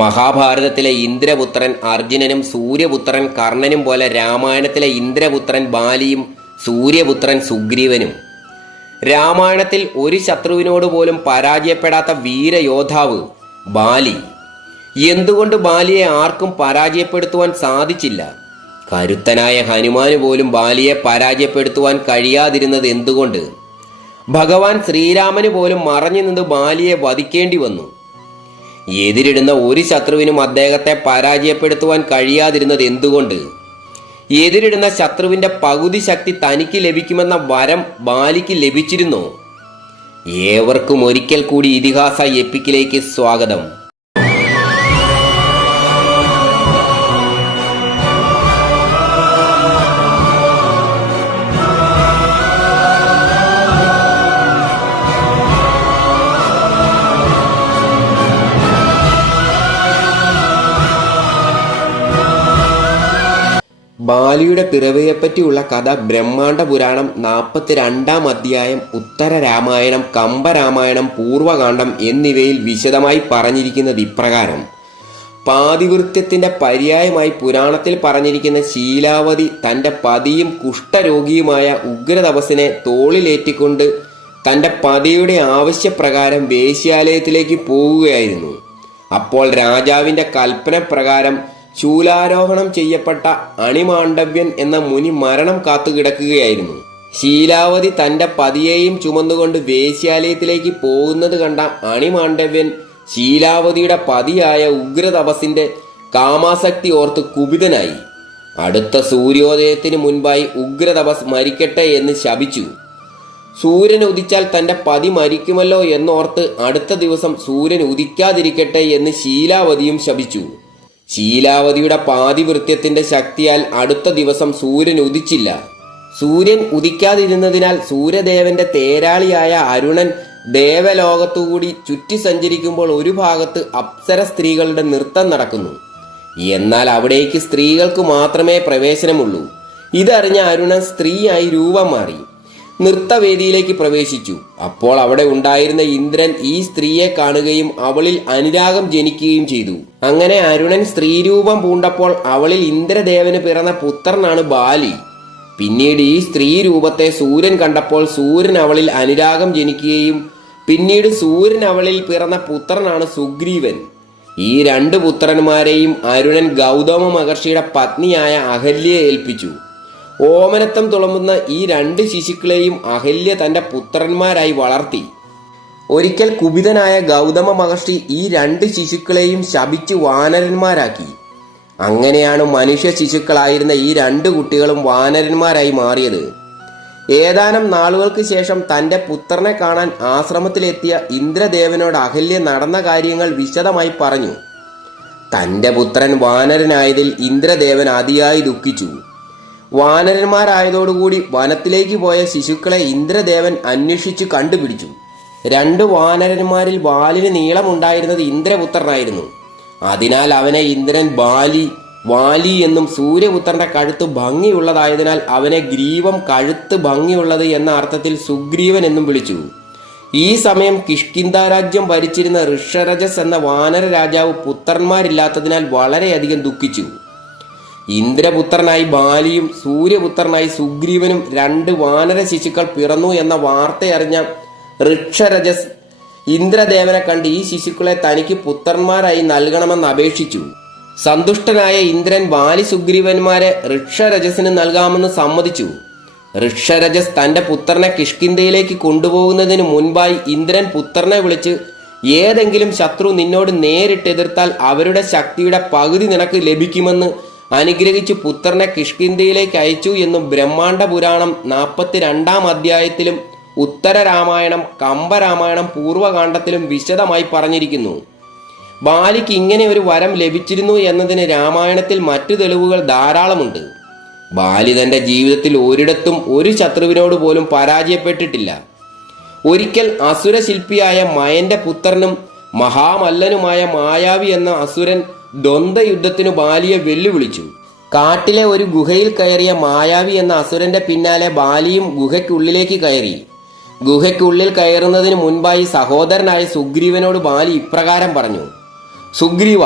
മഹാഭാരതത്തിലെ ഇന്ദ്രപുത്രൻ അർജുനനും സൂര്യപുത്രൻ കർണനും പോലെ രാമായണത്തിലെ ഇന്ദ്രപുത്രൻ ബാലിയും സൂര്യപുത്രൻ സുഗ്രീവനും. രാമായണത്തിൽ ഒരു ശത്രുവിനോട് പോലും പരാജയപ്പെടാത്ത വീരയോദ്ധാവ് ബാലി. എന്തുകൊണ്ട് ബാലിയെ ആർക്കും പരാജയപ്പെടുത്തുവാൻ സാധിച്ചില്ല? കരുത്തനായ ഹനുമാന് പോലും ബാലിയെ പരാജയപ്പെടുത്തുവാൻ കഴിയാതിരുന്നത് എന്തുകൊണ്ട്? ഭഗവാൻ ശ്രീരാമന് പോലും മറഞ്ഞു നിന്ന് ബാലിയെ വധിക്കേണ്ടി വന്നു. എതിരിടുന്ന ഒരു ശത്രുവിനും അദ്ദേഹത്തെ പരാജയപ്പെടുത്തുവാൻ കഴിയാതിരുന്നത് എന്തുകൊണ്ട്? എതിരിടുന്ന ശത്രുവിന്റെ പകുതി ശക്തി തനിക്ക് ലഭിക്കുമെന്ന വരം ബാലിക്ക് ലഭിച്ചിരുന്നോ? ഏവർക്കും ഒരിക്കൽ കൂടി ഇതിഹാസ എപ്പിക്കിലേക്ക് സ്വാഗതം. ബാലിയുടെ പിറവിയെപ്പറ്റിയുള്ള കഥ ബ്രഹ്മാണ്ഡ പുരാണം 42-ാം അധ്യായം, ഉത്തര രാമായണം, കമ്പരാമായണം, പൂർവകാന്ഡം എന്നിവയിൽ വിശദമായി പറഞ്ഞിരിക്കുന്നത് ഇപ്രകാരം. പാതിവൃത്യത്തിന്റെ പര്യായമായി പുരാണത്തിൽ പറഞ്ഞിരിക്കുന്ന ശീലാവതി തന്റെ പതിയും കുഷ്ഠരോഗിയുമായ ഉഗ്രതപസ്സിനെ തോളിലേറ്റിക്കൊണ്ട് തന്റെ പതിയുടെ ആവശ്യപ്രകാരം വേശ്യാലയത്തിലേക്ക് പോവുകയായിരുന്നു. അപ്പോൾ രാജാവിന്റെ കൽപ്പന പ്രകാരം ശൂലാരോഹണം ചെയ്യപ്പെട്ട അണിമാണ്ഡവ്യൻ എന്ന മുനി മരണം കാത്തുകിടക്കുകയായിരുന്നു. ശീലാവതി തന്റെ പതിയെയും ചുമന്നുകൊണ്ട് വേശ്യാലയത്തിലേക്ക് പോകുന്നത് കണ്ട അണിമാണ്ഡവ്യൻ ശീലാവതിയുടെ പതിയായ ഉഗ്രതപസ്സിന്റെ കാമാസക്തി ഓർത്ത് കുപിതനായി. അടുത്ത സൂര്യോദയത്തിന് മുൻപായി ഉഗ്രതപസ് മരിക്കട്ടെ എന്ന് ശപിച്ചു. സൂര്യൻ ഉദിച്ചാൽ തന്റെ പതി മരിക്കുമല്ലോ എന്നോർത്ത് അടുത്ത ദിവസം സൂര്യൻ ഉദിക്കാതിരിക്കട്ടെ എന്ന് ശീലാവതിയും ശപിച്ചു. ശീലാവതിയുടെ പാതിവൃത്യത്തിന്റെ ശക്തിയാൽ അടുത്ത ദിവസം സൂര്യൻ ഉദിച്ചില്ല. സൂര്യൻ ഉദിക്കാതിരുന്നതിനാൽ സൂര്യദേവന്റെ തേരാളിയായ അരുണൻ ദേവലോകത്തുകൂടി ചുറ്റി സഞ്ചരിക്കുമ്പോൾ ഒരു ഭാഗത്ത് അപ്സര സ്ത്രീകളുടെ നൃത്തം നടക്കുന്നു. എന്നാൽ അവിടേക്ക് സ്ത്രീകൾക്ക് മാത്രമേ പ്രവേശനമുള്ളൂ. ഇതറിഞ്ഞ അരുണൻ സ്ത്രീയായി രൂപം മാറി നൃത്തവേദിയിലേക്ക് പ്രവേശിച്ചു. അപ്പോൾ അവിടെ ഉണ്ടായിരുന്ന ഇന്ദ്രൻ ഈ സ്ത്രീയെ കാണുകയും അവളിൽ അനുരാഗം ജനിക്കുകയും ചെയ്തു. അങ്ങനെ അരുണൻ സ്ത്രീരൂപം പൂണ്ടപ്പോൾ അവളിൽ ഇന്ദ്രദേവന് പിറന്ന പുത്രനാണ് ബാലി. പിന്നീട് ഈ സ്ത്രീ രൂപത്തെ സൂര്യൻ കണ്ടപ്പോൾ സൂര്യൻ അവളിൽ അനുരാഗം ജനിക്കുകയും പിന്നീട് സൂര്യൻ അവളിൽ പിറന്ന പുത്രനാണ് സുഗ്രീവൻ. ഈ രണ്ട് പുത്രന്മാരെയും അരുണൻ ഗൗതമ മഹർഷിയുടെ പത്നിയായ അഹല്യയെ ഏൽപ്പിച്ചു. ഓമനത്തം തുളുമ്പുന്ന ഈ രണ്ട് ശിശുക്കളെയും അഹല്യ തന്റെ പുത്രന്മാരായി വളർത്തി. ഒരിക്കൽ കുപിതനായ ഗൗതമ മഹർഷി ഈ രണ്ട് ശിശുക്കളെയും ശപിച്ച് വാനരന്മാരാക്കി. അങ്ങനെയാണ് മനുഷ്യ ശിശുക്കളായിരുന്ന ഈ രണ്ട് കുട്ടികളും വാനരന്മാരായി മാറിയത്. ഏതാനും നാളുകൾക്ക് ശേഷം തന്റെ പുത്രനെ കാണാൻ ആശ്രമത്തിലെത്തിയ ഇന്ദ്രദേവനോട് അഹല്യ നടന്ന കാര്യങ്ങൾ വിശദമായി പറഞ്ഞു. തന്റെ പുത്രൻ വാനരനായതിൽ ഇന്ദ്രദേവൻ അതിയായി ദുഃഖിച്ചു. വാനരന്മാരായതോടുകൂടി വനത്തിലേക്ക് പോയ ശിശുക്കളെ ഇന്ദ്രദേവൻ അന്വേഷിച്ചു കണ്ടുപിടിച്ചു. രണ്ട് വാനരന്മാരിൽ ബാലിന് നീളമുണ്ടായിരുന്നത് ഇന്ദ്രപുത്രനായിരുന്നു. അതിനാൽ അവനെ ഇന്ദ്രൻ വാലി എന്നും സൂര്യപുത്രന്റെ കഴുത്ത് ഭംഗിയുള്ളതായതിനാൽ അവനെ ഗ്രീവം കഴുത്ത് ഭംഗിയുള്ളത് എന്ന അർത്ഥത്തിൽ സുഗ്രീവൻ എന്നും വിളിച്ചു. ഈ സമയം കിഷ്കിന്ധ രാജ്യം ഭരിച്ചിരുന്ന ഋഷരജസ് എന്ന വാനര രാജാവ് പുത്രന്മാരില്ലാത്തതിനാൽ വളരെയധികം ദുഃഖിച്ചു. ഇന്ദ്രപുത്രനായി ബാലിയും സൂര്യപുത്രനായി സുഗ്രീവനും രണ്ട് വാനര ശിശുക്കൾ പിറന്നു എന്ന വാർത്തയറിഞ്ഞ ഋക്ഷരജസ് ഇന്ദ്രദേവനെ കണ്ട് ഈ ശിശുക്കളെ തനിക്ക് പുത്രന്മാരായി നൽകണമെന്ന് അപേക്ഷിച്ചു. സന്തുഷ്ടനായ ഇന്ദ്രൻ ബാലി സുഗ്രീവന്മാരെ ഋക്ഷരജസിന് നൽകാമെന്ന് സമ്മതിച്ചു. ഋക്ഷരജസ് തന്റെ പുത്രനെ കിഷ്കിന്ധയിലേക്ക് കൊണ്ടുപോകുന്നതിന് മുൻപായി ഇന്ദ്രൻ പുത്രനെ വിളിച്ച്, ഏതെങ്കിലും ശത്രു നിന്നോട് നേരിട്ട് എതിർത്താൽ അവരുടെ ശക്തിയുടെ പകുതി നിനക്ക് ലഭിക്കുമെന്ന് അനുഗ്രഹിച്ച് പുത്രനെ കിഷ്കിന്ധയിലേക്ക് അയച്ചു എന്നും ബ്രഹ്മാണ്ഡ പുരാണം 42-ാം അധ്യായത്തിലും ഉത്തര രാമായണം, കമ്പരാമായണം, പൂർവകാന്ഡത്തിലും വിശദമായി പറഞ്ഞിരിക്കുന്നു. ബാലിക്ക് ഇങ്ങനെ ഒരു വരം ലഭിച്ചിരുന്നു എന്നതിന് രാമായണത്തിൽ മറ്റു തെളിവുകൾ ധാരാളമുണ്ട്. ബാലി തന്റെ ജീവിതത്തിൽ ഒരിടത്തും ഒരു ശത്രുവിനോട് പോലും പരാജയപ്പെട്ടിട്ടില്ല. ഒരിക്കൽ അസുര ശില്പിയായ മയന്റെ പുത്രനും മഹാമല്ലനുമായ മായാവി എന്ന അസുരൻ ദ്വന്ദ്വയുദ്ധത്തിനു ബാലിയെ വെല്ലുവിളിച്ചു. കാട്ടിലെ ഒരു ഗുഹയിൽ കയറിയ മായാവി എന്ന അസുരന്റെ പിന്നാലെ ബാലിയും ഗുഹയ്ക്കുള്ളിലേക്ക് കയറി. ഗുഹയ്ക്കുള്ളിൽ കയറുന്നതിന് മുൻപായി സഹോദരനായ സുഗ്രീവനോട് ബാലി ഇപ്രകാരം പറഞ്ഞു: സുഗ്രീവ,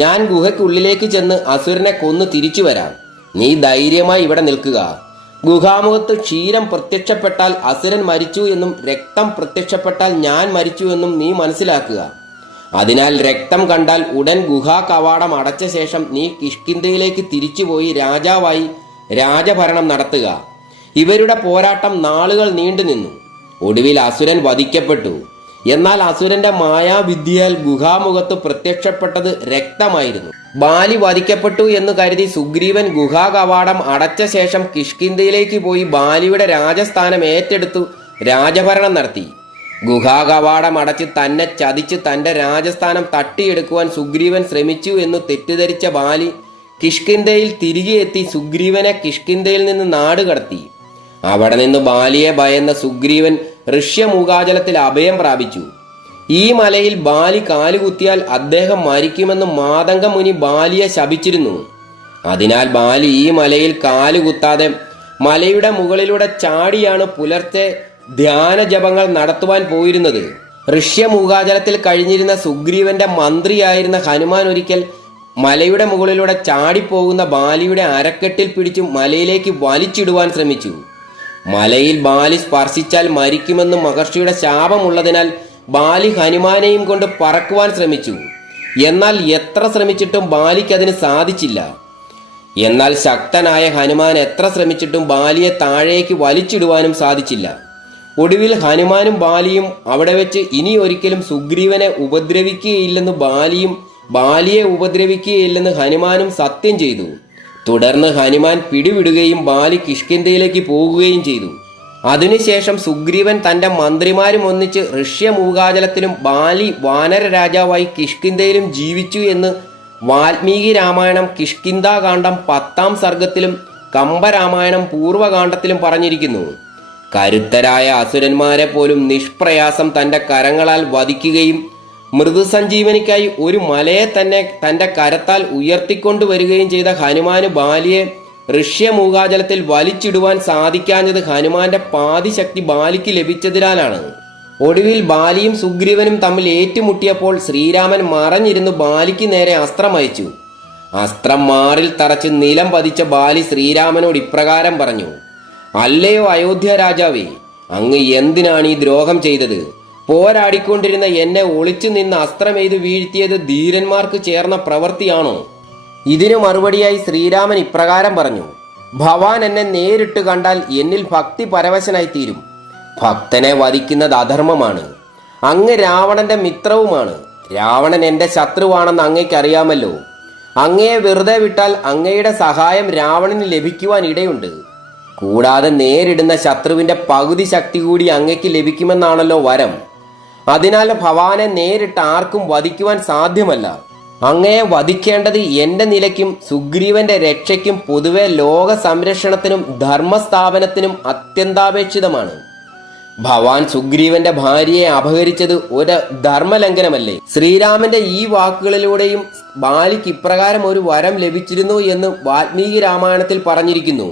ഞാൻ ഗുഹയ്ക്കുള്ളിലേക്ക് ചെന്ന് അസുരനെ കൊന്നു തിരിച്ചു വരാം. നീ ധൈര്യമായി ഇവിടെ നിൽക്കുക. ഗുഹാമുഖത്ത് ക്ഷീരം പ്രത്യക്ഷപ്പെട്ടാൽ അസുരൻ മരിച്ചു എന്നും രക്തം പ്രത്യക്ഷപ്പെട്ടാൽ ഞാൻ മരിച്ചു എന്നും നീ മനസ്സിലാക്കുക. അതിനാൽ രക്തം കണ്ടാൽ ഉടൻ ഗുഹാ കവാടം അടച്ച ശേഷം നീ കിഷ്കിന്ധയിലേക്ക് തിരിച്ചുപോയി രാജാവായി രാജഭരണം നടത്തുക. ഇവരുടെ പോരാട്ടം നാളുകൾ നീണ്ടുനിന്നു. ഒടുവിൽ അസുരൻ വധിക്കപ്പെട്ടു. എന്നാൽ അസുരന്റെ മായാവിദ്യയാൽ ഗുഹാമുഖത്ത് പ്രത്യക്ഷപ്പെട്ടത് രക്തമായിരുന്നു. ബാലി വധിക്കപ്പെട്ടു എന്ന് കരുതി സുഗ്രീവൻ ഗുഹാ കവാടം അടച്ച ശേഷം കിഷ്കിന്ധയിലേക്ക് പോയി ബാലിയുടെ രാജസ്ഥാനം ഏറ്റെടുത്തു രാജഭരണം നടത്തി. ഗുഹാ കവാടം അടച്ച് തന്നെ ചതിച്ച് തന്റെ രാജസ്ഥാനം തട്ടിയെടുക്കുവാൻ സുഗ്രീവൻ ശ്രമിച്ചു എന്ന് തെറ്റിദ്ധരിച്ച ബാലി കിഷ്കിന്ധയിൽ തിരികെ എത്തി സുഗ്രീവനെ കിഷ്കിന്ധയിൽ നിന്ന് നാട് കടത്തി. അവിടെ നിന്ന് ബാലിയെ ഭയന്ന സുഗ്രീവൻ ഋഷ്യമൂകാചലത്തിൽ അഭയം പ്രാപിച്ചു. ഈ മലയിൽ ബാലി കാലുകുത്തിയാൽ അദ്ദേഹം മരിക്കുമെന്ന് മാതംഗ മുനി ബാലിയെ ശപിച്ചിരുന്നു. അതിനാൽ ബാലി ഈ മലയിൽ കാലുകുത്താതെ മലയുടെ മുകളിലൂടെ ചാടിയാണ് പുലർച്ചെ ധ്യാന ജപങ്ങൾ നടത്തുവാൻ പോയിരുന്നത്. ഋഷ്യമൂകാചലത്തിൽ കഴിഞ്ഞിരുന്ന സുഗ്രീവന്റെ മന്ത്രിയായിരുന്ന ഹനുമാൻ ഒരിക്കൽ മലയുടെ മുകളിലൂടെ ചാടിപ്പോകുന്ന ബാലിയുടെ അരക്കെട്ടിൽ പിടിച്ചു മലയിലേക്ക് വലിച്ചിടുവാൻ ശ്രമിച്ചു. മലയിൽ ബാലി സ്പർശിച്ചാൽ മരിക്കുമെന്ന് മഹർഷിയുടെ ശാപമുള്ളതിനാൽ ബാലി ഹനുമാനെയും കൊണ്ട് പറക്കുവാൻ ശ്രമിച്ചു. എന്നാൽ എത്ര ശ്രമിച്ചിട്ടും ബാലിക്ക് അതിന് സാധിച്ചില്ല. എന്നാൽ ശക്തനായ ഹനുമാൻ എത്ര ശ്രമിച്ചിട്ടും ബാലിയെ താഴേക്ക് വലിച്ചിടുവാനും സാധിച്ചില്ല. ഒടുവിൽ ഹനുമാനും ബാലിയും അവിടെ വെച്ച് ഇനി ഒരിക്കലും സുഗ്രീവനെ ഉപദ്രവിക്കുകയില്ലെന്ന് ബാലിയെ ഉപദ്രവിക്കുകയില്ലെന്ന് ഹനുമാനും സത്യം ചെയ്തു. തുടർന്ന് ഹനുമാൻ പിടിവിടുകയും ബാലി കിഷ്കിന്ധയിലേക്ക് പോകുകയും ചെയ്തു. അതിനുശേഷം സുഗ്രീവൻ തന്റെ മന്ത്രിമാരും ഒന്നിച്ച് ഋഷ്യമൂകാചലത്തിലും ബാലി വാനര രാജാവായി കിഷ്കിന്ധയിലും ജീവിച്ചു എന്ന് വാൽമീകി രാമായണം കിഷ്കിന്ധാകാന്ഡം 10-ാം സർഗത്തിലും കമ്പരാമായണം പൂർവകാന്ഡത്തിലും പറഞ്ഞിരിക്കുന്നു. കരുത്തരായ അസുരന്മാരെ പോലും നിഷ്പ്രയാസം തന്റെ കരങ്ങളാൽ വധിക്കുകയും മൃദുസഞ്ജീവനിക്കായി ഒരു മലയെ തന്നെ തന്റെ കരത്താൽ ഉയർത്തിക്കൊണ്ടുവരികയും ചെയ്ത ഹനുമാന് ബാലിയെ ഋഷ്യമൂകാചലത്തിൽ വലിച്ചിടുവാൻ സാധിക്കാഞ്ഞത് ഹനുമാന്റെ പാതിശക്തി ബാലിക്ക് ലഭിച്ചതിനാലാണ്. ഒടുവിൽ ബാലിയും സുഗ്രീവനും തമ്മിൽ ഏറ്റുമുട്ടിയപ്പോൾ ശ്രീരാമൻ മറഞ്ഞിരുന്നു ബാലിക്ക് നേരെ അസ്ത്രം അയച്ചു. അസ്ത്രം മാറിൽ തറച്ച് നിലം പതിച്ച ബാലി ശ്രീരാമനോട് ഇപ്രകാരം പറഞ്ഞു: അല്ലയോ അയോധ്യ രാജാവേ, അങ്ങ് എന്തിനാണ് ഈ ദ്രോഹം ചെയ്തത്? പോരാടിക്കൊണ്ടിരുന്ന എന്നെ ഒളിച്ചു നിന്ന് അസ്ത്രമെയ്ത് വീഴ്ത്തിയത് ധീരന്മാർക്ക് ചേർന്ന പ്രവൃത്തിയാണോ? ഇതിനു മറുപടിയായി ശ്രീരാമൻ ഇപ്രകാരം പറഞ്ഞു: ഭവാൻ എന്നെ നേരിട്ട് കണ്ടാൽ എന്നിൽ ഭക്തി പരവശനായി തീരും. ഭക്തനെ വധിക്കുന്നത് അധർമ്മമാണ്. അങ്ങ് രാവണന്റെ മിത്രവുമാണ്. രാവണൻ എന്റെ ശത്രുവാണെന്ന് അങ്ങയ്ക്കറിയാമല്ലോ. അങ്ങയെ വെറുതെ വിട്ടാൽ അങ്ങയുടെ സഹായം രാവണന് ലഭിക്കുവാൻ ഇടയുണ്ട്. കൂടാതെ നേരിടുന്ന ശത്രുവിന്റെ പകുതി ശക്തി കൂടി അങ്ങയ്ക്ക് ലഭിക്കുമെന്നാണല്ലോ വരം. അതിനാൽ ഭവാനെ നേരിട്ട് ആർക്കും വധിക്കുവാൻ സാധ്യമല്ല. അങ്ങയെ വധിക്കേണ്ടത് എന്റെ നിലയ്ക്കും സുഗ്രീവന്റെ രക്ഷയ്ക്കും പൊതുവെ ലോക സംരക്ഷണത്തിനും ധർമ്മസ്ഥാപനത്തിനും അത്യന്താപേക്ഷിതമാണ്. ഭവാൻ സുഗ്രീവന്റെ ഭാര്യയെ അപഹരിച്ചത് ഒരു ധർമ്മലംഘനമല്ലേ? ശ്രീരാമന്റെ ഈ വാക്കുകളിലൂടെയും ബാലിക്ക് ഇപ്രകാരം ഒരു വരം ലഭിച്ചിരുന്നു എന്ന് വാൽമീകി രാമായണത്തിൽ പറഞ്ഞിരിക്കുന്നു.